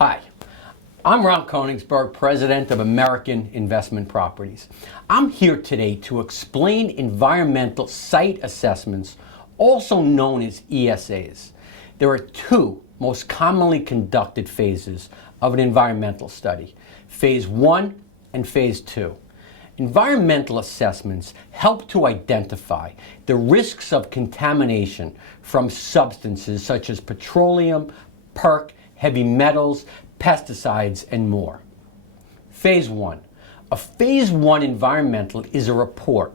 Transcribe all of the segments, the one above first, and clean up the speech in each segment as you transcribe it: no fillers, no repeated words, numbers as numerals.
Hi, I'm Ron Koenigsberg, President of American Investment Properties. I'm here today to explain environmental site assessments, also known as ESAs. There are two most commonly conducted phases of an environmental study, Phase 1 and Phase 2. Environmental assessments help to identify the risks of contamination from substances such as petroleum, perc, heavy metals, pesticides, and more. Phase 1. A Phase 1 environmental is a report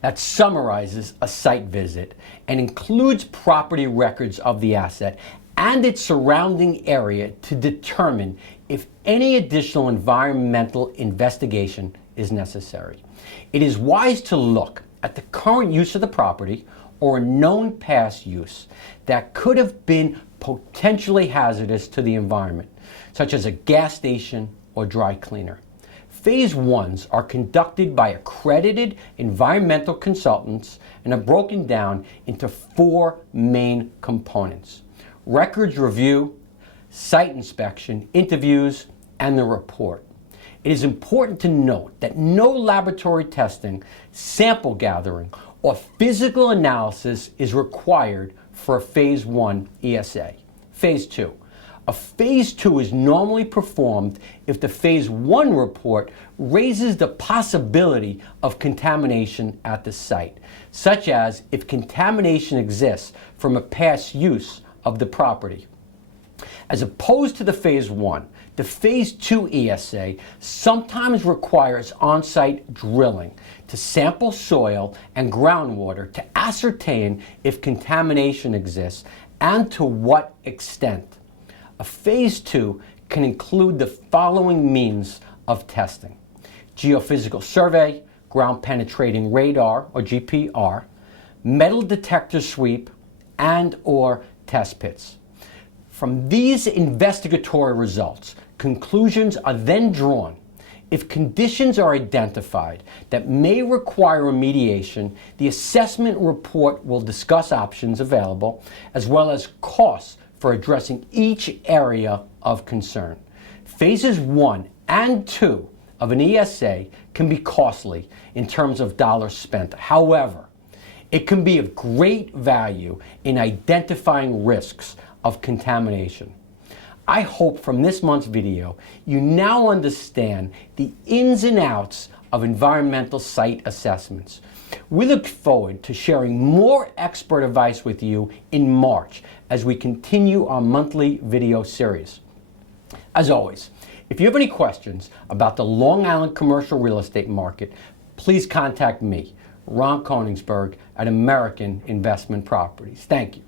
that summarizes a site visit and includes property records of the asset and its surrounding area to determine if any additional environmental investigation is necessary. It is wise to look at the current use of the property or a known past use that could have been potentially hazardous to the environment, such as a gas station or dry cleaner. Phase 1s are conducted by accredited environmental consultants and are broken down into four main components: records review, site inspection, interviews, and the report. It is important to note that no laboratory testing, sample gathering, or physical analysis is required for a Phase 1 ESA. Phase 2. A Phase 2 is normally performed if the Phase 1 report raises the possibility of contamination at the site, such as if contamination exists from a past use of the property. As opposed to the Phase 1, the Phase 2 ESA sometimes requires on-site drilling to sample soil and groundwater to ascertain if contamination exists and to what extent. A Phase 2 can include the following means of testing: geophysical survey, ground penetrating radar or GPR, metal detector sweep, and/or test pits. From these investigatory results, conclusions are then drawn. If conditions are identified that may require remediation, the assessment report will discuss options available as well as costs for addressing each area of concern. Phases 1 and 2 of an ESA can be costly in terms of dollars spent. However, it can be of great value in identifying risks of contamination. I hope from this month's video you now understand the ins and outs of environmental site assessments. We look forward to sharing more expert advice with you in March as we continue our monthly video series. As always, if you have any questions about the Long Island commercial real estate market, please contact me, Ron Koenigsberg, at American Investment Properties. Thank you.